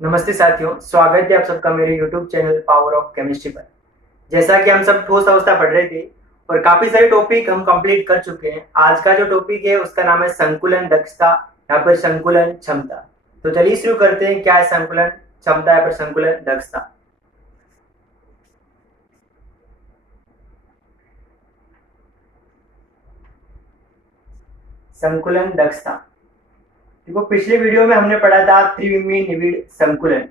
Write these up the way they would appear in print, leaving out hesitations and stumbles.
नमस्ते साथियों, स्वागत है आप सबका मेरे YouTube channel power of chemistry पर। जैसा कि हम सब ठोस अवस्था पढ़ रहे थे और काफी सारे टॉपिक हम कंप्लीट कर चुके हैं। आज का जो टॉपिक है उसका नाम है संकुलन दक्षता या फिर संकुलन क्षमता। तो चलिए शुरू करते हैं, क्या है संकुलन क्षमता या फिर संकुलन दक्षता। संकुलन दक्षता, देखो पिछले वीडियो में हमने पढ़ा था त्रिविमीय निविड़ संकुलन।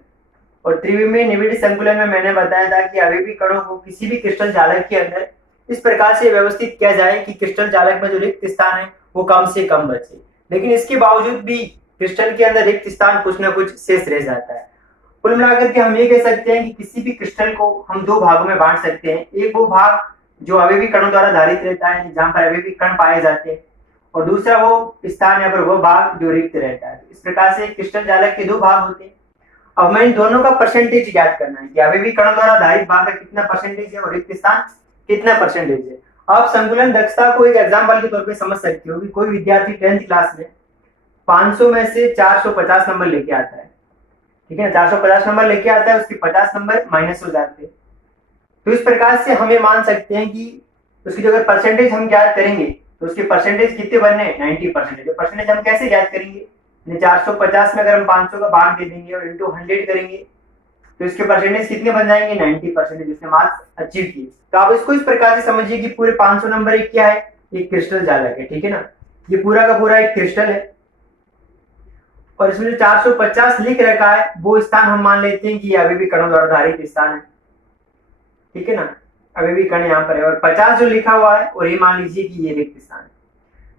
और त्रिविमीय निविड़ संकुलन में मैंने बताया था कि अभी भी कणों को किसी भी क्रिस्टल जालक के अंदर इस प्रकार से व्यवस्थित किया जाए कि क्रिस्टल जालक में जो रिक्त स्थान है वो कम से कम बचे, लेकिन इसके बावजूद भी क्रिस्टल के अंदर रिक्त स्थान कुछ ना कुछ शेष रह जाता है। कुल मिलाकर के हम ये कह सकते हैं कि किसी भी क्रिस्टल को हम दो भागों में बांट सकते हैं। एक वो भाग जो अभी भी कणों द्वारा धारित रहता है, जहां पर अभी भी कण पाए जाते हैं, और दूसरा वो स्थान या फिर वो भाग जो रिक्त रहता है। इस प्रकार से क्रिस्टल जालक के दो भाग होते हैं। अब हमें इन दोनों का परसेंटेज ज्ञात करना है कि अभी भी कणों द्वारा धारित भाग का कितना परसेंटेज है और रिक्त स्थान कितना परसेंटेज है। आप संकुलन दक्षता को एक एग्जाम्पल के तौर पे समझ सकते हो कि कोई विद्यार्थी 10th क्लास में 500 में से 450 नंबर लेके आता है, ठीक है, 450 नंबर लेके आता है, उसके 50 नंबर माइनस हो जाते हैं। तो इस प्रकार से हमें मान सकते हैं कि उसकी जो अगर परसेंटेज हम ज्ञात करेंगे तो उसके परसेंटेज कितने बनने हैं, 90%। परसेंटेज हम कैसे ज्ञात करेंगे, 450 में अगर हम 500 का भाग दे देंगे और इंटू 100 करेंगे तो इसके परसेंटेज कितने बन जाएंगे, 90%। उसने मार्क्स अचीव किए। तो आप इसको इस प्रकार से समझिए कि पूरे 500 नंबर एक क्या है, एक क्रिस्टल जालक है, ठीक है ना। ये पूरा का पूरा एक क्रिस्टल है और इसमें जो 450 लिख रखा है वो स्थान हम मान लेते हैं कि ये अभी भी कणों द्वारा धारित स्थान है, ठीक है ना। अभी भी कण यहाँ पर है और 50 जो लिखा हुआ है और ये मान लीजिए कि ये रिक्त स्थान है।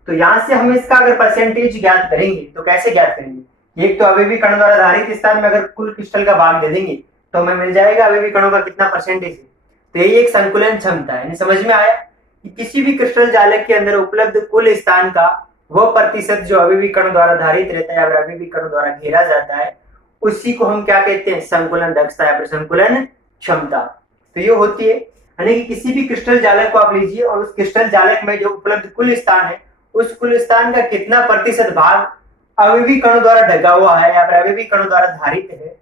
तो यहां से हम इसका अगर परसेंटेज ज्ञात करेंगे तो कैसे ज्ञात करेंगे, एक तो अभी भी कण द्वारा धारित स्थान में अगर कुल क्रिस्टल का भाग दे देंगे तो हमें मिल जाएगा अभी भी कणों का कितना परसेंटेज है। तो यही एक संकुलन क्षमता है। समझ में आया कि किसी भी क्रिस्टल जालक के अंदर उपलब्ध कुल स्थान का वह प्रतिशत जो अभी भी कण द्वारा धारित रहता है या अभी भी कण द्वारा घेरा जाता है, उसी को हम क्या कहते हैं, संकुलन दक्षता या फिर संकुलन क्षमता। तो ये होती है, यानी कि किसी भी क्रिस्टल जालक को आप लीजिए और उस क्रिस्टल जालक में जो उपलब्ध कुल स्थान है उस कुल स्थान का कितना प्रतिशत भाग अभी भी कणों द्वारा ढका हुआ है या फिर अभी भी कणों द्वारा धारित है,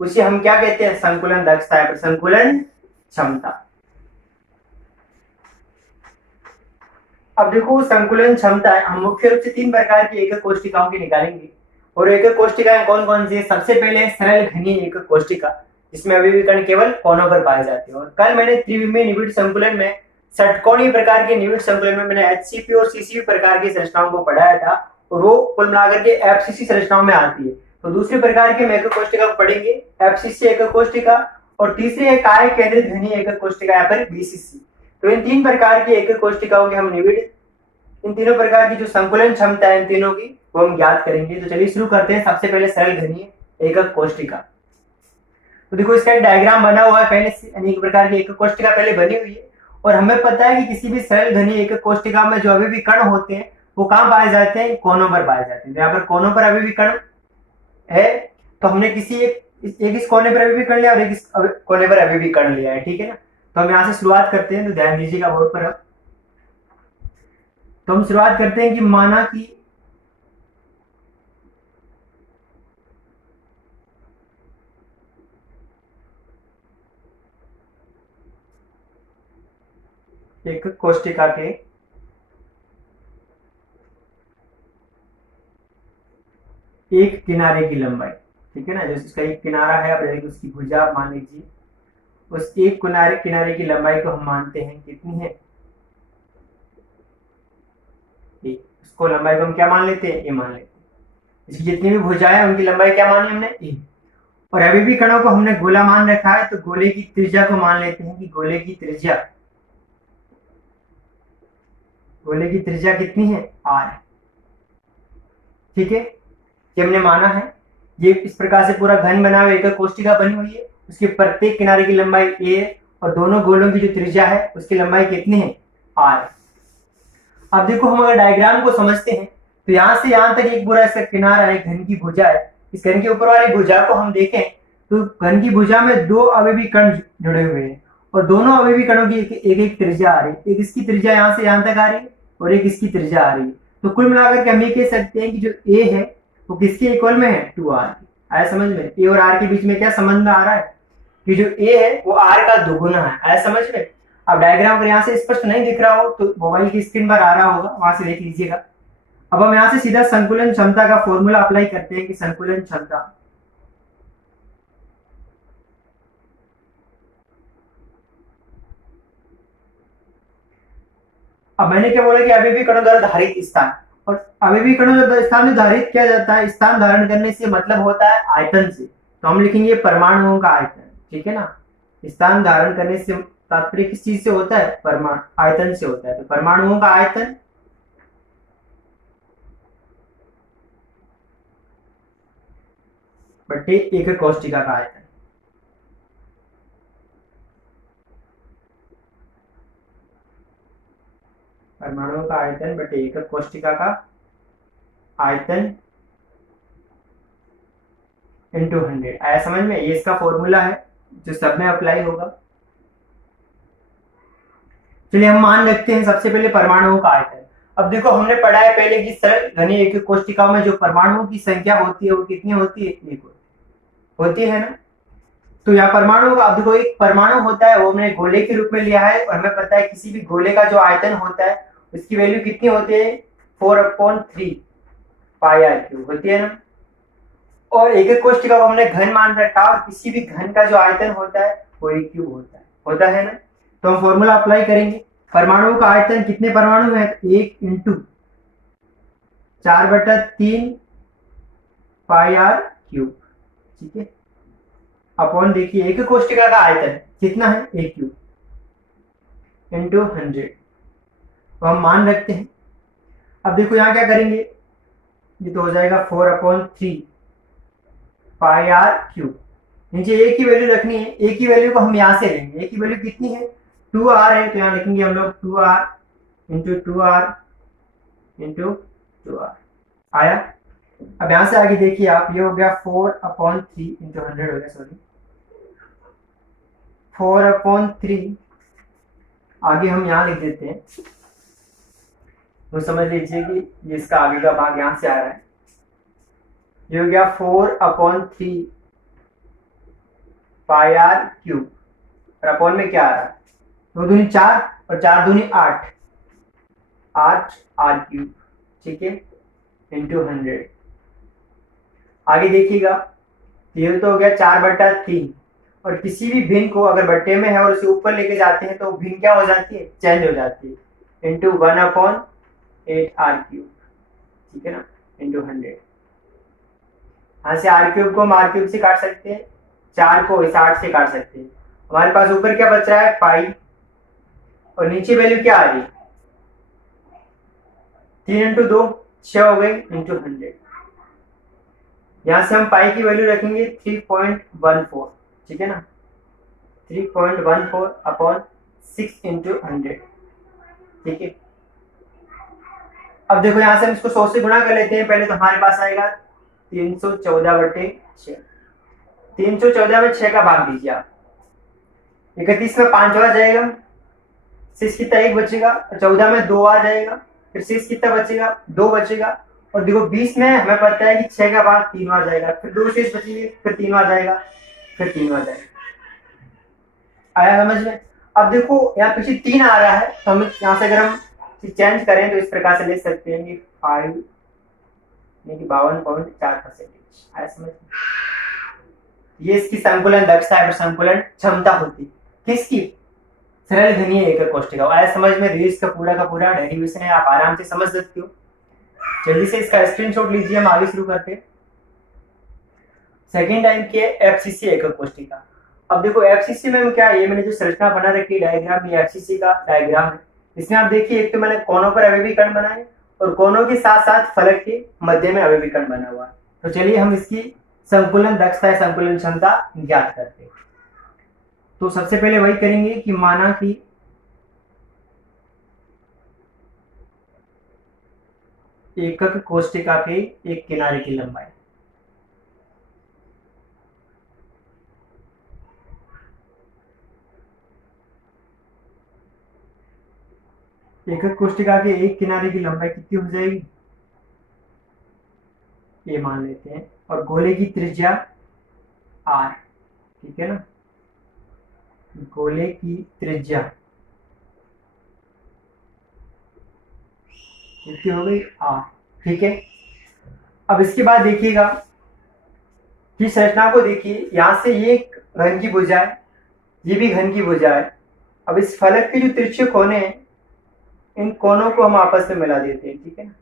उसे हम क्या कहते हैं, संकुलन दक्षता या फिर संकुलन क्षमता। अब देखो संकुलन क्षमता है, हम मुख्य रूप से 3 प्रकार की एकक कोष्टिकाओं की निकालेंगे। और एकक कोष्टिकाएं कौन कौन सी है, सबसे पहले सरल घनीय एकक कोष्टिका, जिसमें अभी भी कण केवल कोनों पर पाए जाते हैं। और कल मैंने त्रिविमीय निविड़ संकुलन में षटकोणीय प्रकार के निविड़ संकुलन में मैंने HCP और CCP प्रकार की संरचनाओं को पढ़ाया था और वो कुल मिलाकर के FCC संरचनाओं में आती है। तो दूसरे प्रकार के हम एकक कोष्टिका को पढ़ेंगे, FCC एकक कोष्टिका, और तीसरी है काय केंद्रित घनीय एकक कोष्टिका या फिर BCC। तो इन 3 प्रकार की एकक कोष्टिकाओं के हम निविड़, इन तीनों प्रकार की जो संकुलन क्षमता है इन तीनों की वो हम ज्ञात करेंगे। तो चलिए शुरू करते हैं। सबसे पहले सरल घनीय एकक कोष्टिका। तो देखो इसका एक डायग्राम बना हुआ है पहले से, अनेक प्रकार की एकक कोष्टिका पहले बनी हुई है और हमें पता है कि किसी भी सरल घनीय एकक कोष्टिका में जो अभी भी कण होते हैं वो कहाँ पाए जाते हैं, कोनों पर पाए जाते हैं। यहाँ पर कोनों पर अभी भी कण है, तो हमने किसी एक इस कोने पर अभी भी कण लिया और एक इस कोने पर अभी भी कण लिया है, ठीक है ना। तो हम यहाँ से शुरुआत करते हैं, तो ध्यान दीजिएगा बोर्ड पर। अब तो हम शुरुआत करते हैं कि माना कि एकक कोष्टिका के एक किनारे की लंबाई, ठीक है ना, जैसे इसका एक किनारा है, अब उसकी भुजा मान लीजिए, उस एक किनारे की लंबाई को हम मानते हैं कितनी है, इसको लंबाई को हम क्या मान लेते हैं, ए मान लेते हैं। इसकी जितनी भी भुजाएं हैं उनकी लंबाई क्या मानी हमने, ए। और अभी भी कणों को हमने गोला मान रखा है, तो गोले की त्रिज्या को मान लेते हैं कि गोले की त्रिज्या कितनी है, r, ठीक है। ये हमने माना है। ये इस प्रकार से पूरा घन बना हुआ एकक कोष्टिका बनी हुई है, उसके प्रत्येक किनारे की लंबाई a और दोनों गोलों की जो त्रिज्या है उसकी लंबाई कितनी है, r। अब देखो हम अगर डायग्राम को समझते हैं तो यहां से यहां तक एक पूरा इसका किनारा है, घन की भुजा है। इस घन के ऊपर वाली भुजा को हम देखें तो घन की भुजा में 2 अभी भी कण जुड़े हुए हैं और दोनों अभी भी कणों की एक एक त्रिज्या आ रही है। एक इसकी त्रिज्या यहां से यहां तक आ रही है और एक इसकी त्रिज्या आ रही है। तो कुल मिलाकर के हम ये कह सकते हैं कि जो a है वो किसके इक्वल में है, 2r। आया समझ में? ए और आर के बीच में क्या संबंध आ रहा है कि जो ए है वो आर का दुगुना है। आया समझ में? अब डायग्राम अगर यहाँ से स्पष्ट नहीं दिख रहा हो तो मोबाइल की स्क्रीन पर आ रहा होगा, वहां से देख लीजिएगा। अब हम यहाँ से सीधा संकुलन क्षमता का फॉर्मूला अप्लाई करते हैं कि संकुलन क्षमता अब मैंने क्या बोला कि अभी भी कणों द्वारा धारित स्थान, और अभी भी कणों द्वारा स्थान में धारित किया जाता है, स्थान धारण करने से मतलब होता है आयतन से, तो हम लिखेंगे परमाणुओं का आयतन। ठीक है ना? स्थान धारण करने से तात्पर्य किस चीज से होता है? परमाणु आयतन से होता है। तो परमाणुओं का आयतन बटे एकक कोष्टिका का आयतन। परमाणुओं का आयतन बटे एकक कोष्टिका का आयतन इंटू 100। आया समझ में? ये इसका फॉर्मूला है जो सब में अप्लाई होगा। चलिए हम मान रखते हैं सबसे पहले परमाणुओं का आयतन। अब देखो हमने पढ़ा है पहले कि सरल घनी एकक कोष्टिकाओं में जो परमाणुओं की संख्या होती है वो कितनी होती है? एक होती है ना? तो यहाँ परमाणु का, अब देखो एक परमाणु होता है वो हमने गोले के रूप में लिया है, और हमें पता है किसी भी गोले का जो आयतन होता है उसकी वैल्यू कितनी होती है? 4/3 पाई आर क्यूब होती है ना? और एकक कोष्टिका को हमने घन मान रखा, और किसी भी घन का जो आयतन होता है वो एक क्यूब होता है ना? तो हम फॉर्मूला अप्लाई करेंगे। परमाणुओं का आयतन, कितने परमाणु है? 1 इंटू 4/3 पाई आर क्यूब। ठीक है, अपॉन देखिए एकक कोष्टिका का आयतन कितना है? एक क्यूब इंटू 100, तो हम मान रखते हैं। अब देखो यहाँ क्या करेंगे, ये तो हो जाएगा 4/3 पाई आर क्यूब। नीचे ए की वैल्यू रखनी है, ए की वैल्यू को हम यहाँ से लेंगे। ए की वैल्यू कितनी है? 2r है, तो यहाँ लिखेंगे हम लोग 2r into 2r into 2r। आया? अब यहाँ से आगे देखिए आप, ये हो गया 4/3 इंटू 100 हो गया, सॉरी 4/3। आगे हम यहाँ लिख देते हैं, तो समझ लीजिए कि ये इसका आगे का भाग यहाँ से आ रहा है। ये हो गया 4/3 पाई आर क्यूब, और अपॉन में क्या आ रहा है? 2 दूनी 4 और 4 दूनी 8 आर क्यूब। ठीक है, इंटू 100। आगे देखिएगा, ये तो हो गया 4/3, और किसी भी भिन्न को अगर बट्टे में है और उसे ऊपर लेके जाते हैं तो भिन्न क्या हो जाती है? चेंज हो जाती है, इंटू 1/8 आर क्यूब। ठीक है ना? इंटू 100। यहाँ से आर क्यूब को हम आर क्यूब से काट सकते हैं, 4 को इस 8 से काट सकते हैं। हमारे पास ऊपर क्या बच रहा है? पाई, और नीचे वैल्यू क्या आ रही? 3 इंटू 2 6 हो गई, इंटू 100। यहाँ से हम पाई की वैल्यू रखेंगे 3.14। ठीक है ना? 3.14 अपॉन 6 इंटू 100। ठीक है, अब देखो यहाँ से हम इसको 100 से गुणा कर लेते हैं पहले, तो हमारे पास आएगा 314/6। 314 में 6 का भाग दीजिए आप, 31 में 5 आ जाएगा, 6 कितना 1 बचेगा, 14 में 2 आ जाएगा, फिर 6 कितना बचेगा? 2 बचेगा, और देखो 20 में हमें पता है कि 6 का भाग 3 आ जाएगा, फिर 2 शेष बचेंगे, फिर 3 आ जाएगा, फिर 3 आ जाएगा। आया समझ में? अब देखो यहाँ पीछे 3 आ रहा है, तो हम यहाँ से अगर हम चेंज करें तो इस प्रकार से लिख सकते हैं कि 52.4%। आया समझ में? ये इसकी संकुलन दक्षता है, संकुलन क्षमता होती किसकी? सरल घनीय एकक कोष्टिका। आया समझ में? इसका पूरा का पूरा डेरिवेशन है, आप आराम से समझ सकते हो। जल्दी से इसका स्क्रीनशॉट लीजिए, हम आगे शुरू करते हैं। सेकेंड टाइम की एफसीसी एकक कोष्टिका। अब देखो एफसीसी में क्या है, ये मैंने जो संरचना बना रखी है डायग्राम, ये एफसीसी का डायग्राम है। इसमें आप देखिए, एक तो मैंने कोनों पर अवयवीकरण बनाए, और कोनों के साथ साथ फलक के मध्य में अवयवीकरण बना हुआ है। तो चलिए हम इसकी संकुलन दक्षता, संकुलन क्षमता ज्ञात करते हैं। तो सबसे पहले वही करेंगे कि माना कि एकक कोष्टिका के एक किनारे की लंबाई, एकक कोष्टिका के एक किनारे की लंबाई कितनी हो जाएगी? ये मान लेते हैं और गोले की त्रिज्या r, ठीक है ना, गोले की त्रिज्या कितनी हो गई r, ठीक है। अब इसके बाद देखिएगा कि संरचना को देखिए, यहां से ये घन की भुजा है, ये भी घन की भुजा है। अब इस फलक के जो तिरछे कोने हैं, इन कोनों को हम आपस में मिला देते हैं, ठीक है ना।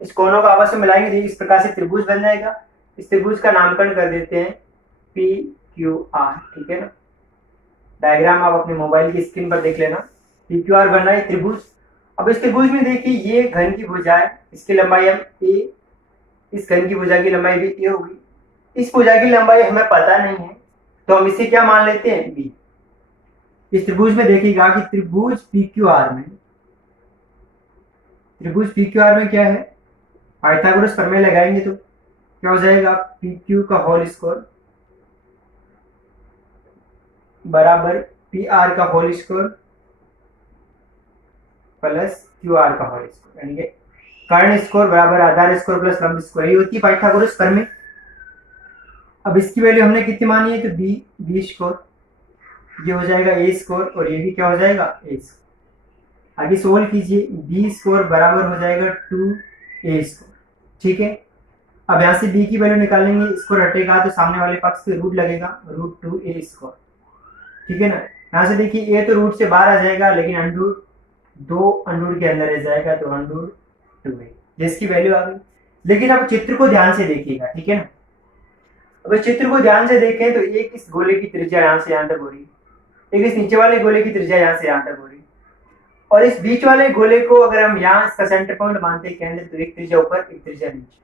इस कोनों को आपस में मिलाएंगे तो इस प्रकार से त्रिभुज बन जाएगा। इस त्रिभुज का नामकरण कर देते हैं पी क्यू आर, ठीक है ना। डायग्राम आप अपने मोबाइल की स्क्रीन पर देख लेना। पी क्यू आर बन रहा है त्रिभुज। अब इस त्रिभुज में देखिए ये घन की भुजा है, इसकी लंबाई हम ए, इस घन की भुजा की लंबाई भी ए होगी। इस भुजा की लंबाई हमें पता नहीं है तो हम इसे क्या मान लेते हैं, बी। इस त्रिभुज में देखिएगा कि त्रिभुज पी क्यू आर में, त्रिभुज पी क्यू आर में क्या है, पाइथागोरस प्रमेय लगाएंगे तो क्या हो जाएगा, पी क्यू का होल स्क्वायर बराबर पी आर का whole square plus Q R का होल स्क्वायर, यानी कि कर्ण स्क्वायर बराबर आधार स्क्वायर प्लस लंब स्क्वायर, ये होती है पाइथागोरस प्रमेय। अब इसकी वैल्यू हमने कितनी मानी है, तो बी स्क्वायर, ये हो जाएगा ए स्क्वायर और ये भी क्या हो जाएगा, ए स्क्वायर। आगे सोल्व कीजिए, बी स्क्वायर बराबर हो जाएगा 2a स्क्वायर, ठीक है। अब यहाँ से b की वैल्यू निकालेंगे, स्क्वायर हटेगा तो सामने वाले पक्ष पे रूट लगेगा, √2a स्क्वायर, ठीक है ना। यहाँ से देखिए a तो रूट से बाहर आ जाएगा, लेकिन अंडरूट 2 अंडरूट के अंदर रह जाएगा, तो √2a, जिसकी वैल्यू आ गई। लेकिन अब चित्र को ध्यान से देखिएगा, ठीक है ना। अगर चित्र को ध्यान से देखें तो एक इस गोले की त्रिज्या यहाँ से यहाँ तक हो रही है, एक इस नीचे वाले गोले की त्रिज्या यहाँ से यहाँ तक हो रही है, और इस बीच वाले गोले को अगर हम यहाँ इसका सेंटर पॉइंट मानते हैं केंद्र, तो एक त्रिज्या ऊपर एक त्रिज्या नीचे,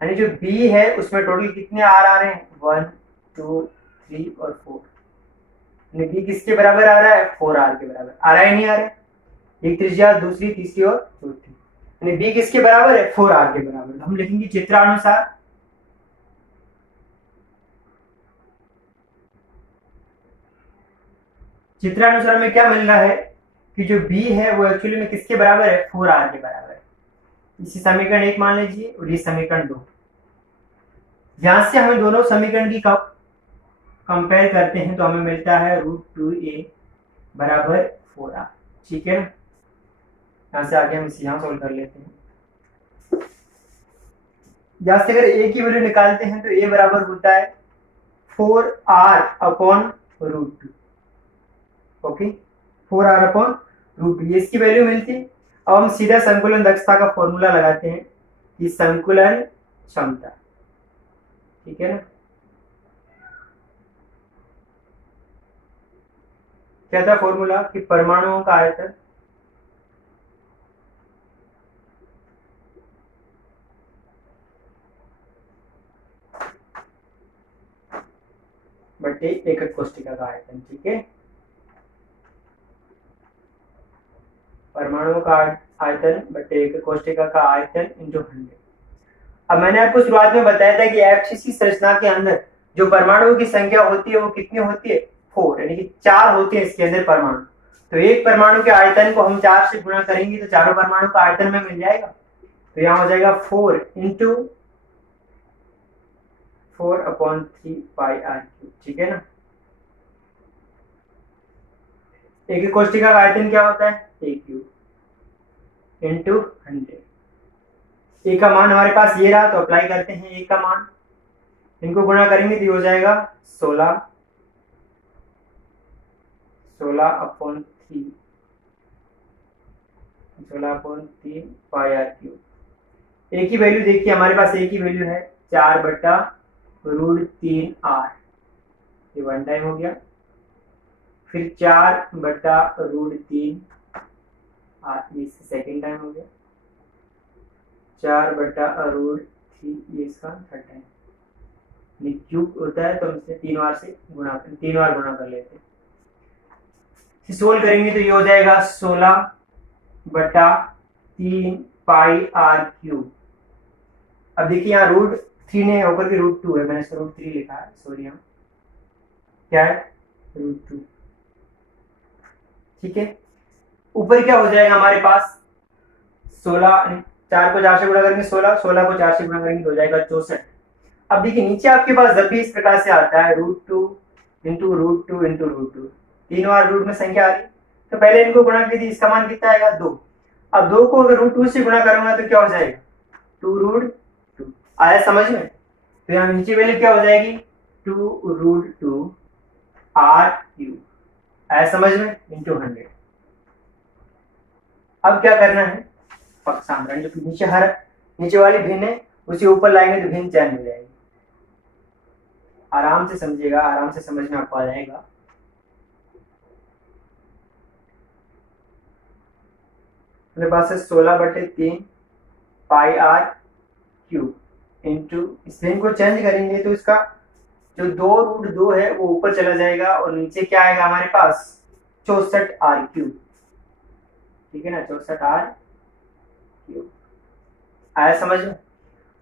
यानी जो बी है उसमें टोटल कितने आर आ रहे हैं, 1 2 3 और 4, यानी बी किसके बराबर आ रहा है, 4r के बराबर आ रहा है, नहीं आ रहा है, एक त्रिज्या दूसरी तीसरी और चौथी, यानी बी किसके बराबर है, 4r के बराबर। हम लिखेंगे चित्रानुसार चित्रानुसार में क्या मिल रहा है कि जो b है वो एक्चुअली में किसके बराबर है, 4r के बराबर है। इसी समीकरण 1 मान लीजिए और ये समीकरण 2। यहां से हमें दोनों समीकरण की कंपेयर करते हैं तो हमें मिलता है √2a बराबर 4r, ठीक है। यहां से आगे हम इसे यहां सोल्व कर लेते हैं। यहां से अगर a की वैल्यू निकालते हैं तो a बराबर होता है 4r upon √2, okay, 4r upon √2, ये इसकी वैल्यू मिलती है। अब हम सीधा संकुलन दक्षता का फॉर्मूला लगाते हैं कि संकुलन क्षमता, ठीक है ना। क्या था फॉर्मूला, कि परमाणुओं का आयतन बटे एकक कोष्ठिका का आयतन, ठीक है। परमाणुओं का आयतन बटे एकक कोष्ठिका का आयतन इंटू 100। अब मैंने आपको शुरुआत में बताया था कि एफसीसी संरचना के अंदर जो परमाणुओं की संख्या होती है वो कितनी होती है, 4, यानी कि 4 होते हैं इसके अंदर परमाणु। तो एक परमाणु के आयतन को हम 4 से गुणा करेंगे तो चारों परमाणु का आयतन में मिल जाएगा। तो यहाँ हो जाएगा 4 इंटू 4/3πr3, ठीक है ना। एक कोष्ठिका का आयतन क्या होता है, a³ इंटू 100। ए का मान हमारे पास ये रहा तो अप्लाई करते हैं ए का मान, इनको गुणा करेंगे तो ये हो जाएगा 16 16/3πr3। ए की वैल्यू देखिए, हमारे पास ए की वैल्यू है 4/√3r, ये 1 टाइम हो गया, फिर 4/√3r, ये सेकेंड टाइम हो गया, 4/√3, ये इसका थर्ड टाइम, क्यूब होता है तो हम इसे 3 बार गुणा कर लेते हैं। सोल्व करेंगे तो ये हो जाएगा 16/3πr3। अब देखिए यहाँ √3 ने ऊपर के √2 है, मैंने इसका √3 लिखा है, सॉरी, यहाँ क्या है √2, ठीक है। ऊपर क्या हो जाएगा हमारे पास 16, 4 को 4 से गुणा करेंगे 16 को 4 से गुणा करेंगे तो हो जाएगा 64, अब देखिए नीचे आपके पास जब भी इस प्रकार से आता है √2 इंटू √2 इंटू √2, 3 बार रूट में संख्या आ रही, तो पहले इनको गुणा कीजिए, इसका मान कितना आएगा 2। अब 2 को अगर √2 से गुणा करूंगा तो क्या हो जाएगा 2√2। आया समझ में? तो यहाँ नीचे वैल्यू क्या हो जाएगी 2√2 r³ आया समझ में, इंटू 100। अब क्या करना है पक्षांतरण, जो नीचे नीचे वाली भिन्न है उसे ऊपर लाएंगे तो भिन्न चयन हो जाएगी। आराम से समझिएगा, आराम से समझ में आपको आ जाएगा। मेरे पास है 16/3 πr³ इंटू, इस भिन्न को चेंज करेंगे तो इसका जो 2√2 है वो ऊपर चला जाएगा और नीचे क्या आएगा हमारे पास 64r³। ठीक है ना, 64r³ आया समझ में?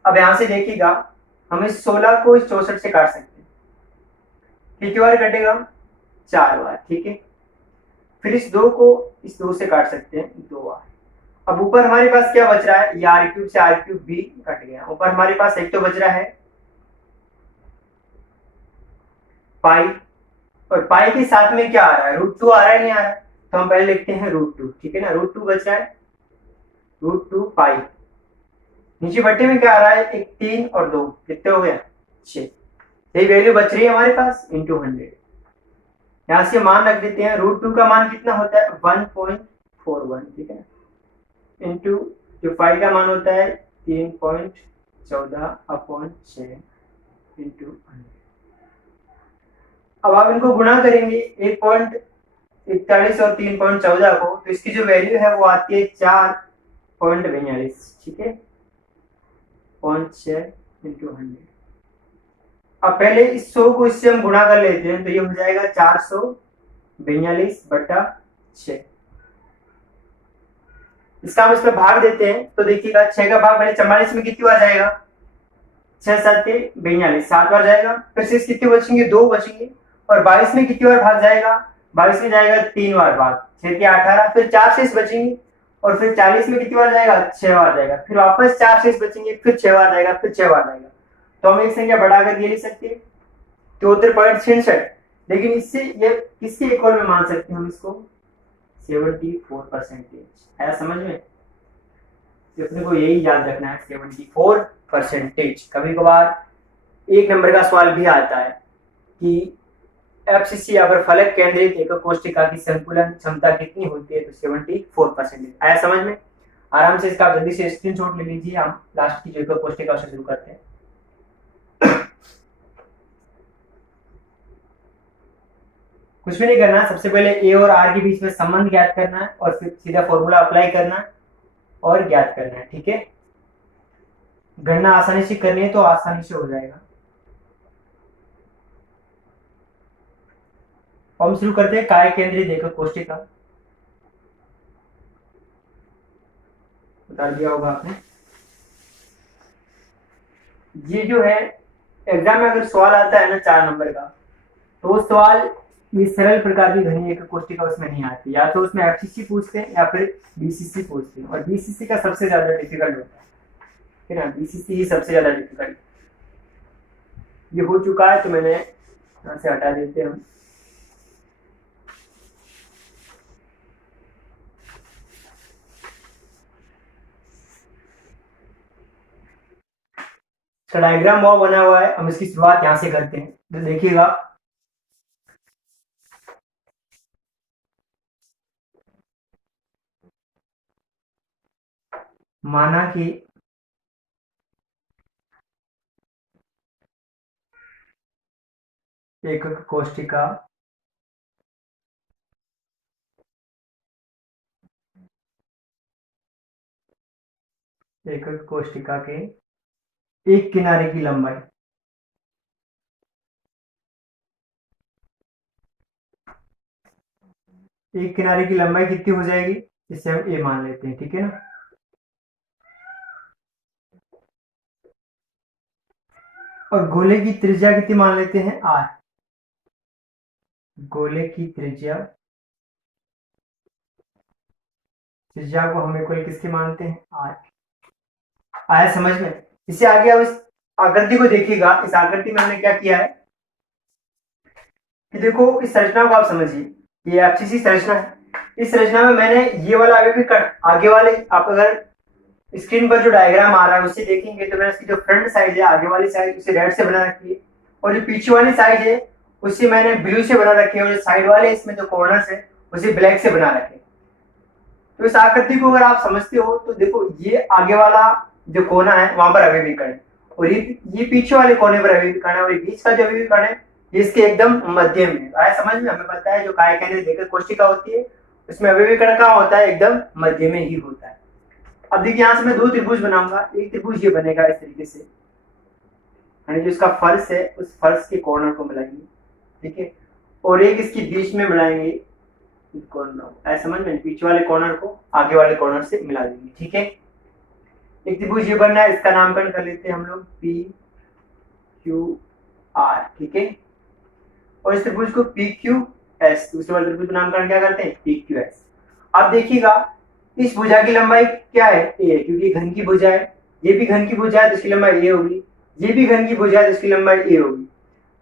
अब यहां से देखिएगा हम इस 16 को इस 64 से काट सकते हैं, कितनी बार कटेगा 4 बार। ठीक है, फिर इस 2 को इस 2 से काट सकते हैं 2 बार। अब ऊपर हमारे पास क्या बच रहा है, ये r³ से r³ भी कट गया, ऊपर हमारे पास एक तो बच रहा है पाई, और पाई के साथ में क्या आ रहा है √2 आ रहा है, नहीं आ रहा है, तो हम पहले लिखते हैं √2। ठीक है ना, √2 बच रहा है √2 पाई, नीचे बट्टे में क्या आ रहा है एक 3 और 2 कितने हो गया 6, यही वैल्यू बच रही है हमारे पास इंटू 100। यहां से मान रख देते हैं, √2 का मान कितना होता है 1.41। ठीक है, इंटू जो पाई का मान होता है 3.14/6 इंटू 100। अब आप इनको गुणा करेंगे 1.41 और 3.14 को, तो इसकी जो वैल्यू है वो आती है 4.42। ठीक है, 0.6 इंटू 100। अब पहले इस 100 को इससे हम गुणा कर लेते हैं तो ये हो जाएगा 442/6। इसका हम इस पर भाग देते हैं तो देखिएगा 6 का भाग पहले 44 में कितनी बार जाएगा 6 7 42, 7 बार जाएगा, फिर से कितने बचेंगे 2 बचेंगे, और 22 में कितनी बार भाग जाएगा 22 में जाएगा 3 बार भाग, 6 के 18, फिर 4 शेष बचेंगे, और फिर 40 में कितनी बार जाएगा 6 बार जाएगा, फिर वापस 4 शेष बचेंगे, फिर 6 बार जाएगा, फिर 6 बार जाएगा। तो हम एक संख्या बढ़ाकर ये लिख सकते हैं 73.66, लेकिन इससे ये किसके इक्वल में मान सकते हैं हम इसको 74%। आया समझ में? तो अपने को यही याद रखना है 74%। कभी कभार 1 नंबर का सवाल भी आता है कि एफसीसी या फिर फलक केंद्रित एकक कोष्ठिका की संकुलन क्षमता कितनी होती है, तो 74%। आया समझ में? आराम से इसका जल्दी से स्क्रीनशॉट ले लीजिए। हम लास्ट की जो एकक कोष्ठिका से शुरू करते हैं। कुछ भी नहीं करना, सबसे पहले ए और आर के बीच में संबंध ज्ञात करना है और फिर सीधा फॉर्मूला अप्लाई करना है और ज्ञात करना है। ठीक है, गणना आसानी से करनी है तो आसानी से हो जाएगा। हम शुरू करते हैं काय केंद्रित एकक कोष्ठिका। बता दिया होगा आपने। ये जो है एग्जाम में अगर सवाल आता है ना 4 नंबर का, तो वो सवाल ये सरल प्रकार की घनी एकक कोष्ठिका उसमें नहीं आती, या तो उसमें एफसीसी पूछते हैं या फिर बीसीसी पूछते हैं, और बीसीसी का सबसे ज्यादा डिफिकल्ट होता है ना, बीसीसी ही सबसे ज्यादा डिफिकल्ट। ये हो चुका है तो मैंने यहाँ से हटा देते हैं हम। डायग्राम वो बना हुआ है, हम इसकी शुरुआत यहां से करते हैं। तो देखिएगा माना कि एकक कोष्ठिका के एक किनारे की लंबाई कितनी हो जाएगी, इसे हम ए मान लेते हैं। ठीक है ना, और गोले की त्रिज्या कितनी मान लेते हैं आर। गोले की त्रिज्या को हम इक्वल किसके मानते हैं आर। आया समझ में? इससे आगे अब आकृति को देखिएगा, इस आकृति में हमने क्या किया है कि देखो इस संरचना को आप समझिए, ये अच्छी सी संरचना है। इस संरचना में मैंने ये वाला अभी भी आगे वाले, आप अगर स्क्रीन पर जो डायग्राम आ रहा है उसे देखेंगे तो मैंने इसकी जो फ्रंट साइड है आगे वाली साइड उसे रेड से बना रखी है, और जो पीछे वाली साइड है उसे मैंने ब्लू से बना रखी है, और जो साइड वाले इसमें जो कॉर्नर्स है उसे ब्लैक से बना रखे। तो इस आकृति को अगर आप समझते हो तो देखो ये आगे वाला जो कोना है वहां पर अभी भी कण है, और ये पीछे वाले कोने पर अभी भी कण है, और ये बीच का जो अभी भी कण है ये इसके एकदम मध्य में आया समझ में। हमें पता है जो काय केंद्र देकर कोशिका होती है उसमें अभी भी कण कहाँ होता है, एकदम मध्य में ही होता है। अब देखिए यहाँ से मैं दो त्रिभुज बनाऊंगा, एक त्रिभुज ये बनेगा इस तरीके से, यानी जो इसका फर्श है उस फर्श के कॉर्नर को मिलाएंगे, ठीक है, और एक इसके बीच में मिलाएंगे कॉर्नर, ऐसा समझ में, पीछे वाले कॉर्नर को आगे वाले कॉर्नर से मिला देंगे, ठीक है। एक त्रिभुज ये बनना है, इसका नामकरण कर लेते हैं हम लोग पी क्यू आर, ठीक है, और इस त्रिभुज को पी क्यू एस, दूसरे वाले त्रिभुज का नामकरण क्या करते हैं, पी क्यू एस। अब देखिएगा इस भुजा की लंबाई क्या है, ए, क्योंकि घन की भुजा है, ये भी घन की भुजा है तो इसकी लंबाई ए होगी, ये भी घन की भुजा है तो इसकी लंबाई ए होगी।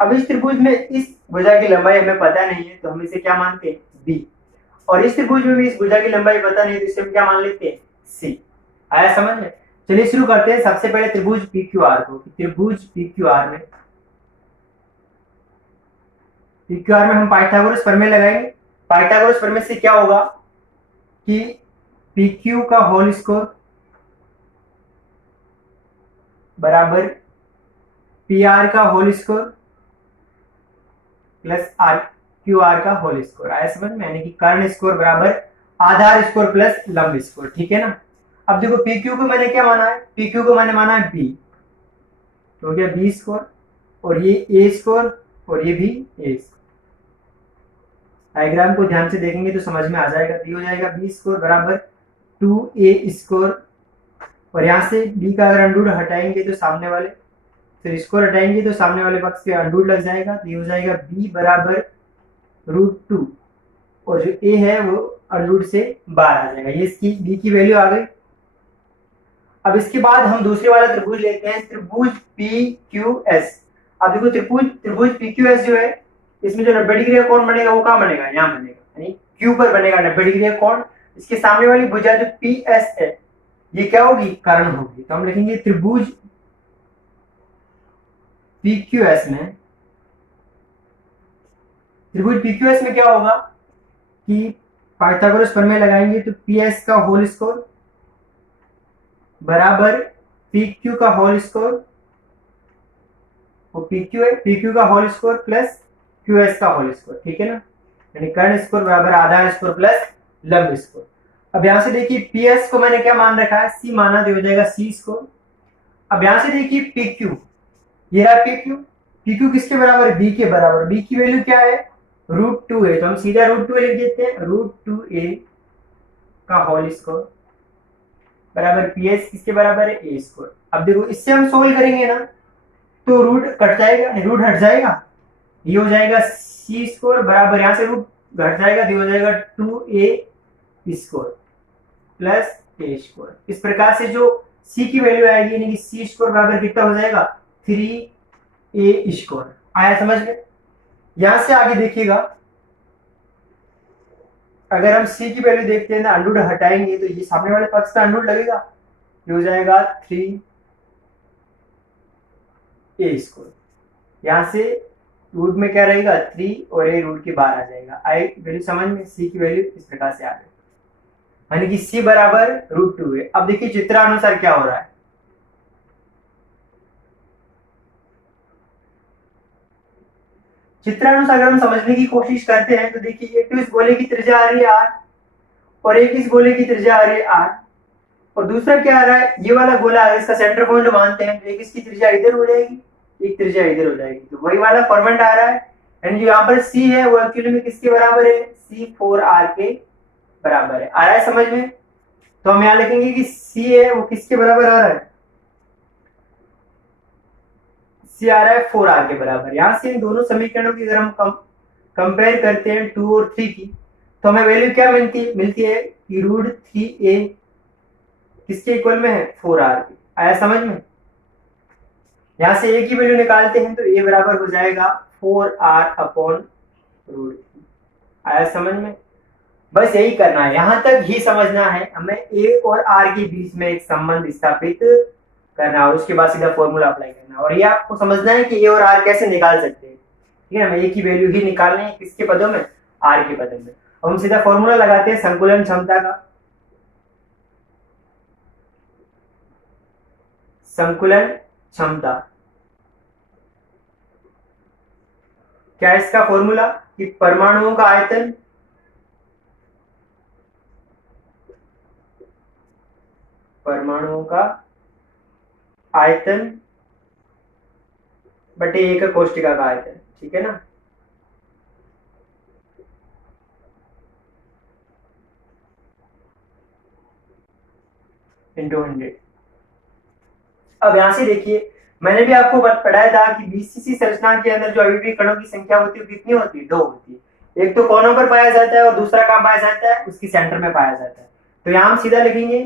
अब इस त्रिभुज में इस भुजा की लंबाई हमें पता नहीं है तो हम इसे क्या मानते हैं, बी, और इस त्रिभुज में भी इस भुजा की लंबाई पता नहीं है तो इसे हम क्या मान लेते हैं, सी। आया समझ में। चलिए शुरू करते हैं सबसे पहले त्रिभुज पी क्यू आर को। त्रिभुज पी क्यू आर में हम पाइथागोरस प्रमेय लगाएंगे। पाइथागोरस प्रमेय से क्या होगा कि पी क्यू का होल स्क्वायर बराबर पी आर का whole square plus R Q R का होल स्क्वायर। आया समझ में, यानी कि कर्ण स्क्वायर बराबर आधार स्क्वायर प्लस लंब स्क्वायर, ठीक है ना। अब देखो पी क्यू को मैंने क्या माना है, पी क्यू को मैंने माना है बी, तो हो गया बी स्क्वायर, और ये ए स्क्वायर और ये भी ए स्क्वायर। डायग्राम को ध्यान से देखेंगे तो समझ में आ जाएगा, ये हो जाएगा बी स्क्वायर बराबर 2a स्क्वायर, और यहाँ से b का अगर अंडूड हटाएंगे तो सामने वाले, फिर स्क्वायर हटाएंगे तो सामने वाले पक्ष पे अंडूड लग जाएगा, तो ये हो जाएगा b बराबर √2, और जो a है वो अंडूड से बाहर आ जाएगा, ये इसकी b की वैल्यू आ गई। अब इसके बाद हम दूसरे वाला त्रिभुज लेते हैं, त्रिभुज पी क्यू एस। अब देखो त्रिभुज पी क्यू एस जो है इसमें जो 90 डिग्री का कोण बनेगा वो कहाँ बनेगा, यहाँ बनेगा, यानी क्यू पर बनेगा 90 डिग्री का कोण। इसके सामने वाली भुजा जो पी एस है ये क्या होगी, कर्ण होगी, तो हम लिखेंगे त्रिभुज पी क्यू एस में, त्रिभुज पी क्यू एस में क्या होगा कि पाइथागोरस प्रमेय लगाएंगे तो पी एस का होल स्क्वायर बराबर पी क्यू का होल स्क्वायर, वो पी क्यू का whole square plus Q S का होल स्क्वायर, ठीक है ना, यानी कर्ण स्क्वायर बराबर आधा स्क्वायर प्लस लंब स्क्वायर। अब यहां से देखिए पी एस को मैंने क्या मान रखा है, सी माना, तो हो जाएगा सी स्क्वायर। अब यहां से देखिए पी क्यू, ये रहा पी क्यू किसके बराबर है, बी के बराबर, बी की वैल्यू क्या है, √2 है, तो हम सीधा √2 लिख देते हैं, √2a का होल स्क्वायर बराबर पी एस किसके बराबर है, ए स्क्वायर। अब देखो इससे हम सोल्व करेंगे ना तो रूट कट जाएगा, रूट हट जाएगा, ये हो जाएगा सी स्क्वायर बराबर, यहां से रूट घट जाएगा, ये हो जाएगा 2a स्क्वायर प्लस ए स्क्वायर। इस प्रकार से जो सी की वैल्यू आएगी, यानी कि सी स्क्वायर बराबर कितना हो जाएगा, 3a स्क्वायर। आया समझ में। यहां से आगे देखिएगा, अगर हम सी की वैल्यू देखते हैं ना, अंडूड हटाएंगे तो ये सामने वाले पक्ष का अंडूड लगेगा, ये हो जाएगा 3a स्क्वायर। यहां से रूट में क्या रहेगा, 3 और a रूट के बाहर आ जाएगा। आई वैल्यू समझ में, सी की वैल्यू इस प्रकार से आ गई, यानी कि सी बराबर √2 है। अब देखिए चित्रानुसार क्या हो रहा है, चित्रानुसार अगर हम समझने की कोशिश करते हैं तो देखिए एक तो इस गोले की त्रिज्या आ रही है r, और एक इस गोले की त्रिज्या आ रही है r, और दूसरा क्या आ रहा है, ये वाला गोला है, इसका सेंटर पॉइंट मानते हैं, तो एक इसकी त्रिज्या इधर हो जाएगी, एक त्रिज्या इधर हो जाएगी, तो वही वाला फॉर्मेट आ रहा है। एंड जो यहाँ पर c है वो एक्चुअली में किसके बराबर है, C4r के बराबर है। आ रहा है समझ में। तो हम यहाँ लिखेंगे कि c है वो किसके बराबर आ रहा है, c आ रहा है 4r के बराबर। यहाँ से इन दोनों समीकरणों की अगर हम कंपेयर करते हैं 2 और 3 की, तो हमें वैल्यू क्या मिलती है कि √3a किसके इक्वल में है, 4r के। आया समझ में। यहाँ से ए की वैल्यू निकालते हैं तो ए बराबर हो जाएगा 4r अपॉन रूट। आया समझ में? बस यही करना है, यहां तक ही समझना है हमें। ए और आर के बीच में एक संबंध स्थापित करना और उसके बाद सीधा फॉर्मूला अप्लाई करना। और ये आपको समझना है कि ए और आर कैसे निकाल सकते हैं। ठीक है, हमें ए की वैल्यू ही निकालनी है, किसके पदों में? आर के पदों में। अब हम सीधा फॉर्मूला लगाते हैं संकुलन क्षमता का। संकुलन क्षमता क्या है इसका फॉर्मूला? कि परमाणुओं का आयतन बटे एक कोष्टिका का आयतन। ठीक है ना? इंटू 100। अब यहां से देखिए, मैंने भी आपको पढ़ाया था कि बीसीसी संरचना के अंदर जो अभी कणों की संख्या होती है कितनी होती है? 2 होती है। एक तो कोनों पर पाया जाता है और दूसरा कहां पाया जाता है? उसकी सेंटर में पाया जाता है। तो यहां हम सीधा लिखेंगे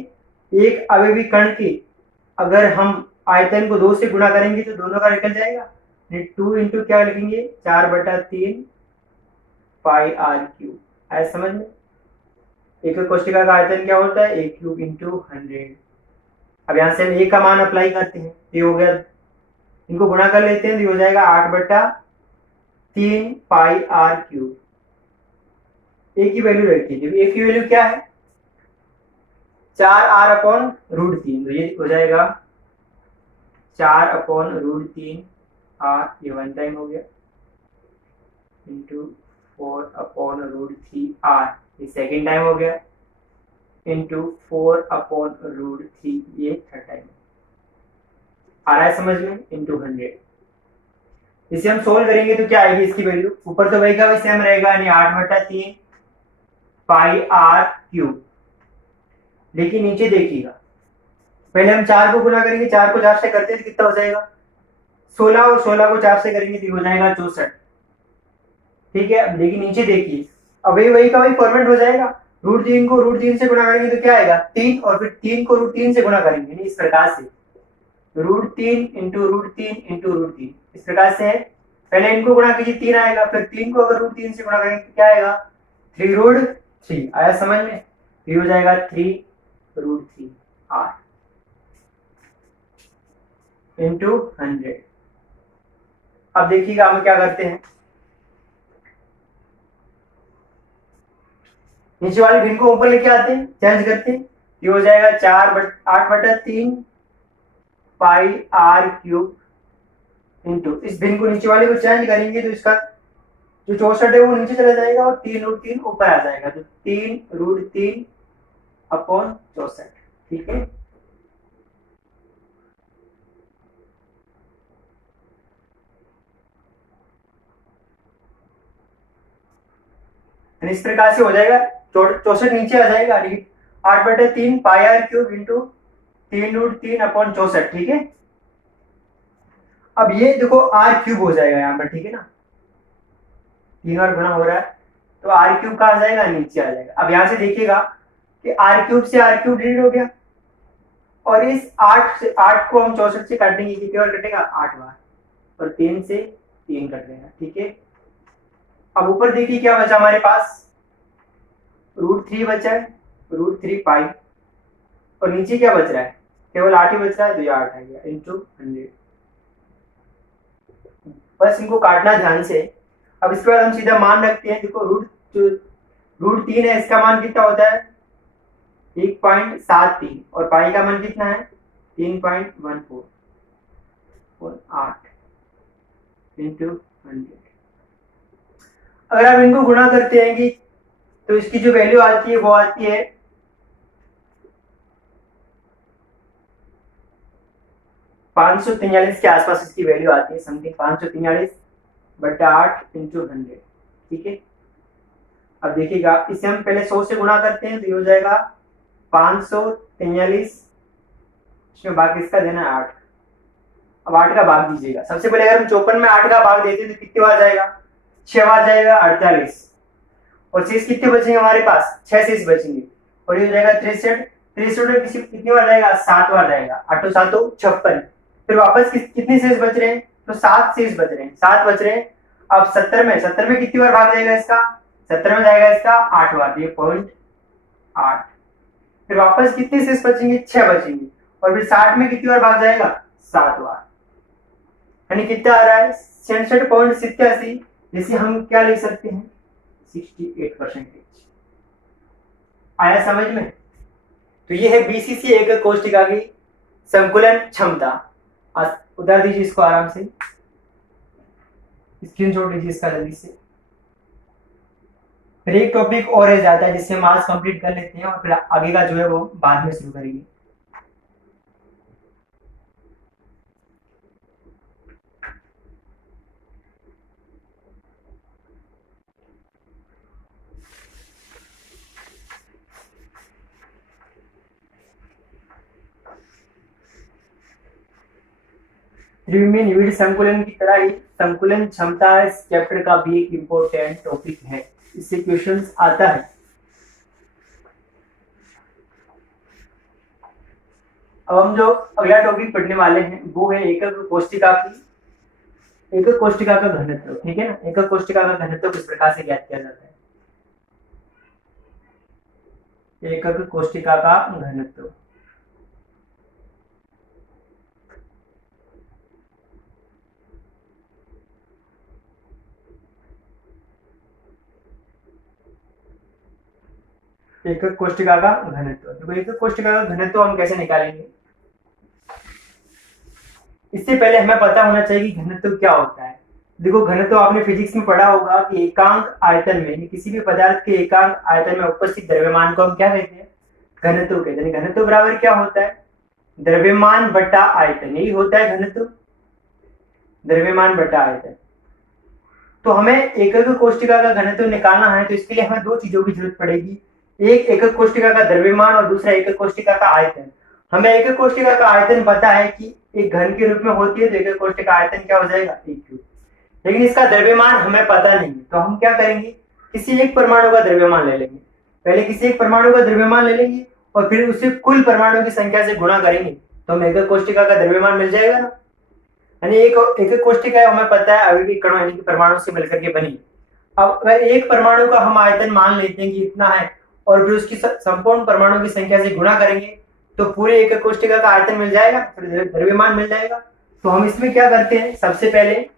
एक अवयवी कण की अगर हम आयतन को 2 से गुणा करेंगे तो दोनों का निकल जाएगा। 2 इंटू क्या लिखेंगे? 4/3 पाई आर क्यूब। आया समझ में? एक कोष्टिका का आयतन क्या होता है? ए क्यूब इंटू 100। अब यहां से हम ए का मान अप्लाई करते हैं, ये हो गया। इनको गुणा कर लेते हैं तो ये हो जाएगा 8/3 पाई आर क्यूब। ए की वैल्यू रखिए, जब ए की वैल्यू क्या है? 4r upon root 3। तो ये हो जाएगा 4 अपॉन रूट 3 आर, ये 1 टाइम हो गया, इंटू 4 अपॉन रूट 3 आर, ये सेकेंड टाइम हो गया, इंटू 4 अपॉन रूट 3, ये थर्ड टाइम। आ रहा है समझ में? इंटू 100। इसे हम सोल्व करेंगे तो क्या आएगी इसकी वैल्यू? ऊपर तो वही का वही सेम रहेगा, यानी 8/3 पाई आर क्यूब। लेकिन नीचे देखिएगा, पहले हम 4 को गुना करेंगे, 4 को 4 से करते हैं तो कितना हो जाएगा? 16, और 16 को 4 से करेंगे तो हो जाएगा 64। ठीक है, अब लेकिन नीचे देखिए, अब वही का वही फॉर्मेट हो जाएगा। रूट 3 को रूट 3 से गुणा करेंगे तो क्या आएगा? 3, और फिर 3 को रूट 3 से गुणा करेंगे, नहीं इस प्रकार से root 3 into root 3 into root 3, इस प्रकार से है। पहले इनको गुणा कीजिए, 3 आएगा, फिर 3 को अगर रूट 3 से गुणा करेंगे तो क्या आएगा? 3 रूट 3। आया समझ में? ये हो जाएगा 3 रूट 3 आर इंटू 100। अब देखिएगा हम क्या करते हैं, नीचे वाली भिन्न को ऊपर लेके आते हैं, चेंज करते हैं। ये हो जाएगा 8/3 पाई आर क्यूब इंटू, इस भिन्न को नीचे वाले को चेंज करेंगे तो इसका जो 64 है वो नीचे चला जाएगा और 3 रूट 3 ऊपर आ जाएगा, तो 3 रूट 3 अपॉन 64। ठीक है, इस प्रकार से हो जाएगा। 64 नीचे आ जाएगा, 8/3 pi r cube into 3 root 3 upon 64। ठीक है, अब ये देखो आर क्यूब हो जाएगा यहाँ पर। ठीक है ना, 3 बार गुणा हो रहा है तो आर क्यूब कहाँ आ जाएगा? नीचे आ जाएगा। अब यहां से देखिएगा कि आर क्यूब से आर क्यूब डिलीट हो गया, और इस 8 को हम 64 से काटेंगे, कितनी बार कटेगा? 8 बार, और 3 से 3 कट देगा। ठीक है, अब ऊपर देखिए क्या बचा हमारे पास? रूट 3 बचा है, रूट 3 पाई, और नीचे क्या बच रहा है? केवल 8 ही बच रहा है, तो ये 8 आ गया इंटू 100। बस इनको काटना ध्यान से। अब इसके बाद हम सीधा मान रखते हैं। देखो रूट 3 है, इसका मान कितना होता है? 1.73, और पाई का मान कितना है? 3.14, और 8 इंटू 100। अगर आप इनको गुणा करते हैं कि तो इसकी जो वैल्यू आती है वो आती है 543 के आसपास इसकी वैल्यू आती है, समथिंग 543/8 इंटू 100। ठीक है, अब देखिएगा इसे हम पहले 100 से गुणा करते हैं तो ये हो जाएगा 543, इसमें भाग किसका देना है? 8। अब 8 का भाग दीजिएगा। सबसे पहले अगर हम 54 में 8 का भाग देते हैं तो कितनी बार जाएगा? 6 बार जाएगा, 48, और शेष कितने बचेंगे हमारे पास? 6 शेष बचेंगे, और ये हो जाएगा 63। 63 में कितनी बार जाएगा? 7 बार जाएगा, 8 7 56, फिर वापस कितने शेष बच रहे हैं, तो 7 शेष बच रहे हैं, 7 बच रहे हैं। अब 70 में कितनी बार भाग जाएगा इसका, 70 में जाएगा इसका 8 बार, ये 0.8। फिर वापस कितने शेष बचेंगे, 6 बचेंगे। और फिर 60 में कितनी बार भाग जाएगा, 7 बार। यानी कितना आ रहा है, 66.87, जिसे हम क्या लिख सकते हैं, 68%। आया समझ में। तो ये है बीसीसी एकक कोष्टिका की संकुलन क्षमता। उतार दीजिए इसको आराम से, स्क्रीनशॉट लीजिए इसका जल्दी से। फिर एक टॉपिक और रह जाता है जिससे हम आज कंप्लीट कर लेते हैं और फिर आगे का जो है वो बाद में शुरू करेंगे। त्रिविमीय निविड़ संकुलन की तरह ही संकुलन क्षमता इस चैप्टर का भी एक इम्पोर्टेंट टॉपिक है, इससे क्वेश्चंस आता है। अब हम जो अगला टॉपिक पढ़ने वाले हैं वो है एकक कोष्टिका का घनत्व। ठीक है ना, एकक कोष्टिका का घनत्व किस प्रकार से ज्ञात किया जाता है। एकक कोष्टिका का घनत्व, एकक कोष्टिका का घनत्व। देखो एकक कोष्टिका का घनत्व हम कैसे निकालेंगे, इससे पहले हमें पता होना चाहिए कि घनत्व क्या होता है। देखो घनत्व आपने फिजिक्स में पढ़ा होगा कि एकांक आयतन में, किसी भी पदार्थ के एकांक आयतन में उपस्थित द्रव्यमान को हम क्या कहते हैं, घनत्व कहते हैं। घनत्व बराबर क्या होता है, द्रव्यमान बटा आयतन, यही होता है घनत्व, द्रव्यमान बटा आयतन। तो हमें एकक कोष्टिका का घनत्व निकालना है तो इसके लिए हमें 2 चीजों की जरूरत पड़ेगी, एक एकक कोष्टिका का द्रव्यमान और दूसरा एकक कोष्टिका का आयतन। हमें एकक कोष्टिका का आयतन पता है कि एक घन के रूप में होती है, तो एकक कोष्टिका आयतन क्या हो जाएगा, 1 क्यूब। लेकिन इसका द्रव्यमान हमें पता नहीं, तो हम क्या करेंगे, किसी एक परमाणु का द्रव्यमान ले लेंगे। पहले किसी एक परमाणु का द्रव्यमान ले लेंगे और फिर उसे कुल परमाणु की संख्या से गुणा करेंगे, तो हमें एकक कोष्टिका का द्रव्यमान मिल जाएगा ना। यानी एकक कोष्टिका हमें पता है आणविक कणों यानी कि परमाणु से मिलकर के बनी। अब अगर एक परमाणु का हम आयतन मान लेते हैं कि इतना है और फिर उसकी संपूर्ण परमाणु की संख्या से गुणा करेंगे तो पूरे एकक कोष्टिका का आयतन मिल जाएगा, फिर द्रव्यमान मिल जाएगा। तो हम इसमें क्या करते हैं, सबसे पहले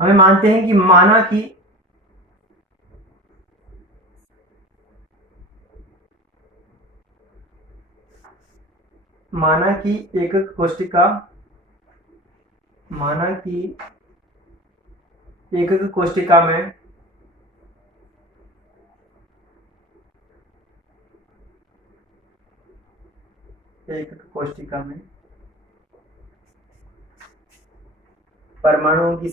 हमें मानते हैं कि माना कि एकक कोष्टिका में परमाणुओं की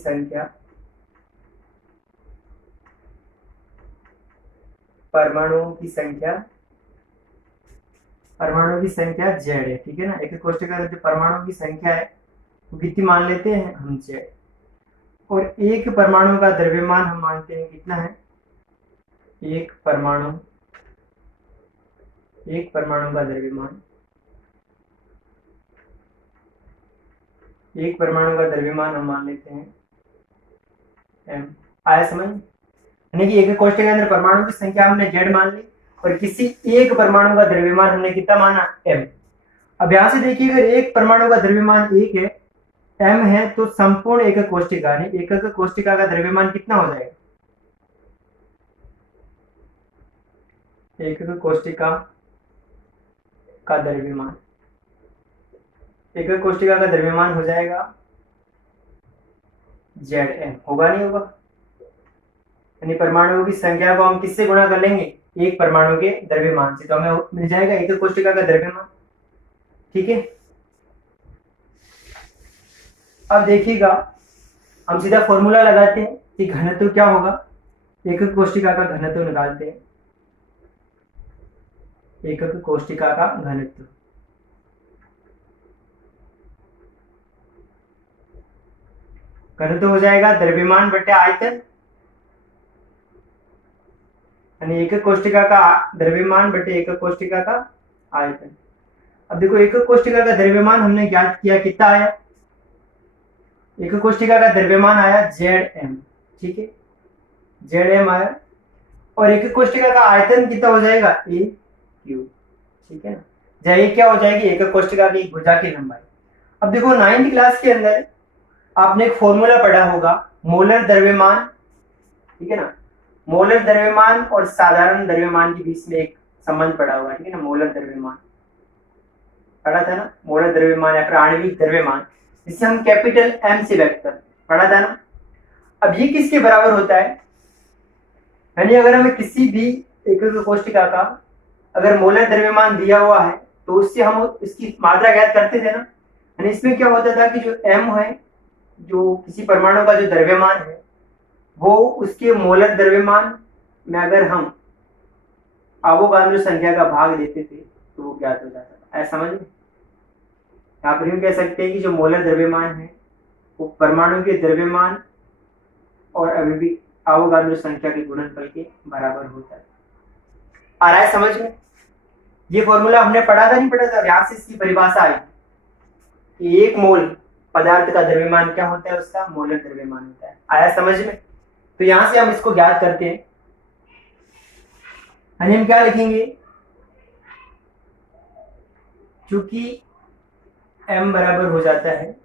संख्या z है। ठीक है ना, एकक कोष्टिका में जो परमाणुओं की संख्या है वो कितनी मान लेते हैं हम, z। और एक परमाणु का द्रव्यमान हम मानते हैं कितना है, एक परमाणु का द्रव्यमान, एक परमाणु का द्रव्यमान हम मान लेते हैं m। आया समझ, यानी कि एकक कोष्टिका के अंदर परमाणु की संख्या हमने z मान ली और किसी एक परमाणु का द्रव्यमान हमने कितना माना, m। अब यहां से देखिए अगर एक परमाणु का द्रव्यमान 1 है, m है, तो संपूर्ण एकक कोष्टिका का द्रव्यमान कितना हो जाएगा, एकक कोष्टिका का द्रव्यमान हो जाएगा Zm। होगा नहीं होगा, यानी परमाणुओं की संख्या को हम किससे गुणा कर लेंगे, एक परमाणु के द्रव्यमान से, तो हमें मिल जाएगा एकक कोष्टिका का द्रव्यमान। ठीक है, अब देखिएगा हम सीधा फॉर्मूला लगाते हैं कि घनत्व क्या होगा, एकक कोष्टिका का घनत्व निकालते हैं। एकक कोष्टिका का घनत्व हो जाएगा द्रव्यमान बटे आयतन, यानी एकक कोष्टिका का द्रव्यमान बटे एकक कोष्टिका का आयतन। अब देखो एकक कोष्टिका का द्रव्यमान हमने ज्ञात किया, कितना आया, एकक कोष्टिका का द्रव्यमान आया Zm, ठीक है, Zm आया, और एकक कोष्टिका का आयतन कितना हो जाएगा AQ, ठीक है ना, जहाँ ये क्या हो जाएगी एकक कोष्टिका की भुजा की लंबाई। अब देखो 9th क्लास के अंदर आपने एक फॉर्मूला पढ़ा होगा मोलर द्रव्यमान, ठीक है ना, मोलर द्रव्यमान और साधारण द्रव्यमान के बीच में एक संबंध पड़ा हुआ है, ठीक है ना, मोलर द्रव्यमान पढ़ा था ना, मोलर द्रव्यमान या फिर आणविक द्रव्यमान, जिसे हम कैपिटल M से व्यक्त करते पढ़ा था ना। अब ये किसके बराबर होता है, यानी अगर हमें किसी भी एकक कोष्टिका का अगर मोलर द्रव्यमान दिया हुआ है तो उससे हम इसकी मात्रा ज्ञात करते थे ना, यानी इसमें क्या होता था कि जो M है, जो किसी परमाणु का जो द्रव्यमान है, वो उसके मोलर द्रव्यमान में अगर हम अवोगाद्रो संख्या का भाग देते थे तो वो ज्ञात हो जाता था। ऐसा समझ में, यहाँ पर हम कह सकते हैं कि जो मोलर द्रव्यमान है वो परमाणु के द्रव्यमान और अभी अवोगाद्रो संख्या के गुणनफल के बराबर होता है। आ रहा है समझ में? ये फॉर्मूला हमने पढ़ा था, नहीं पढ़ा था? यहाँ से इसकी परिभाषा आई कि एक मोल पदार्थ का द्रव्यमान क्या होता है, उसका मोलर द्रव्यमान होता है। आया समझ में? तो यहां से हम इसको ज्ञात करते हैं, हम क्या लिखेंगे, चूंकि m बराबर हो जाता है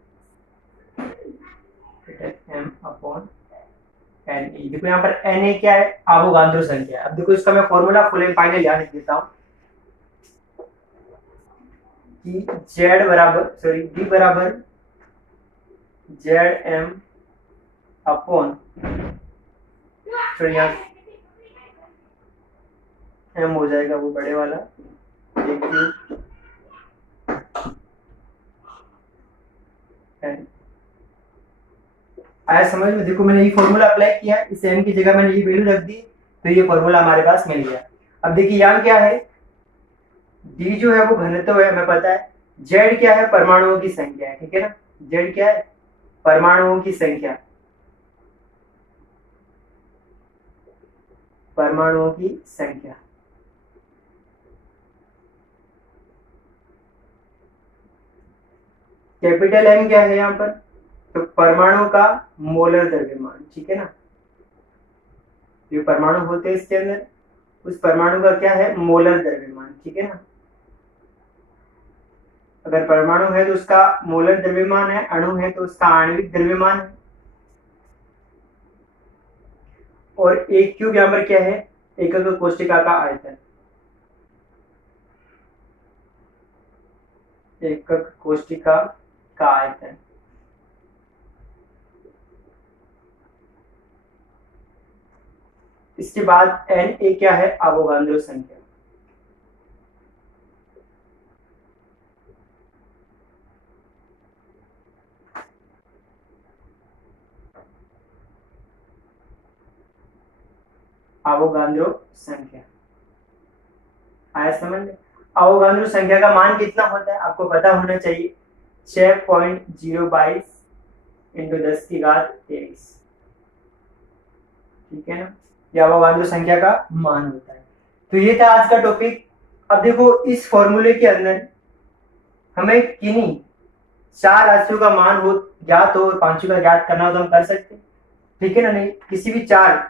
m/Ne। देखो यहाँ पर Na क्या है, अवोगाद्रो संख्या। अब देखो इसका मैं फॉर्मूला फुल एंड फाइनल यहाँ लिख देता हूं कि D बराबर Zm अपॉन, यहाँ m हो जाएगा वो बड़े वाला आया समझ में? देखो मैंने ये फॉर्मूला अप्लाई किया, इस m की जगह मैंने ये वैल्यू रख दी, तो ये फॉर्मूला हमारे पास मिल गया। अब देखिए यहाँ क्या है, d जो है वो घनत्व है हमें पता है, z क्या है, परमाणुओं की संख्या है, ठीक है ना, z क्या है, परमाणुओं की संख्या, परमाणुओं की संख्या। कैपिटल M क्या है यहाँ पर, तो परमाणु का मोलर द्रव्यमान, ठीक है ना, जो परमाणु होते हैं इसके अंदर उस परमाणु का क्या है, मोलर द्रव्यमान, ठीक है ना। अगर परमाणु है तो उसका मोलर द्रव्यमान है, अणु है तो उसका आणविक द्रव्यमान है, और एक क्यूब यहाँ पर क्या है, एकक कोष्टिका का आयतन, एकक कोष्टिका का आयतन। इसके बाद Na क्या है, अवोगाद्रो संख्या। अवोगाद्रो संख्या आया समझ में? अवोगाद्रो संख्या का मान कितना होता है आपको पता होना चाहिए, 6.022 इंटू 10⁻23, ठीक है ना, यह अवोगाद्रो संख्या का मान होता है। तो ये था आज का टॉपिक। अब देखो इस फॉर्मूले के अंदर हमें किन्हीं 4 राशियों का मान हो ज्ञात हो और पांचों का ज्ञात करना हो तो हम कर सकते हैं, ठीक है ना, नहीं किसी भी चार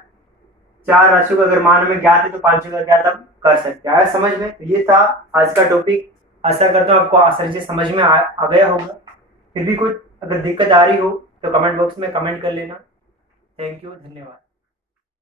राशियों का अगर मान हमें ज्ञात है तो पांचों का ज्ञात हम कर सकते हैं। आया समझ में? तो ये था आज का टॉपिक। आशा करता हूँ आपको आसानी से समझ में आ गया होगा। फिर भी कुछ अगर दिक्कत आ रही हो तो कमेंट बॉक्स में कमेंट कर लेना। थैंक यू, धन्यवाद।